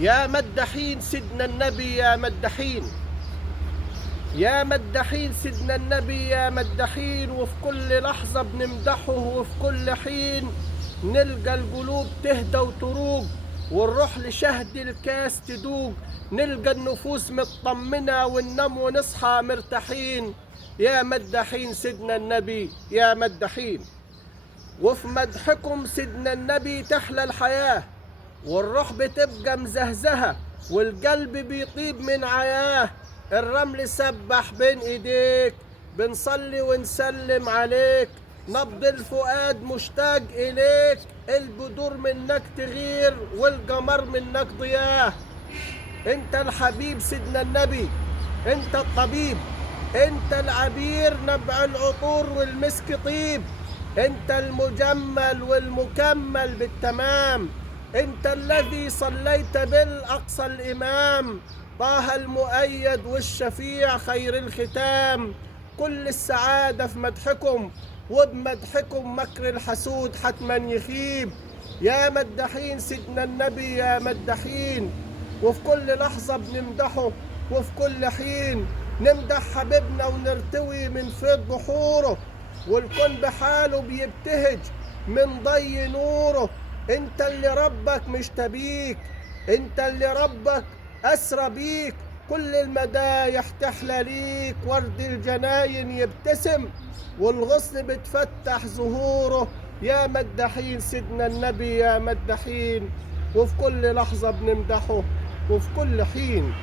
يا مدحين سيدنا النبي يا مدحين، يا مدحين سيدنا النبي يا مدحين، وفي كل لحظة بنمدحه وفي كل حين نلقى القلوب تهدى وتروق ونروح لشهد الكاس تدوق، نلقى النفوس مطمنة وننام ونصحى مرتاحين. يا مدحين سيدنا النبي يا مدحين، وفي مدحكم سيدنا النبي تحلى الحياة، والروح بتبقى مزهزهة والقلب بيطيب من عياه. الرمل سبح بين ايديك، بنصلي ونسلم عليك، نبض الفؤاد مشتاق اليك، البدور منك تغير والقمر منك ضياه. انت الحبيب سيدنا النبي، انت الطبيب، انت العبير نبع العطور والمسك طيب، انت المجمل والمكمل بالتمام، انت الذي صليت بالاقصى الامام طه المؤيد والشفيع خير الختام. كل السعادة في مدحكم، وبمدحكم مكر الحسود حتما يخيب. يا مدحين سيدنا النبي يا مدحين، وفي كل لحظة بنمدحه وفي كل حين نمدح حبيبنا ونرتوي من فيض بحوره، والكون بحاله بيبتهج من ضي نوره. انت اللي ربك مشتبيك، انت اللي ربك أسرى بيك، كل المدايح تحلى ليك، ورد الجناين يبتسم والغصن بتفتح زهوره. يا مدحين سيدنا النبي يا مدحين، وفي كل لحظة بنمدحه وفي كل حين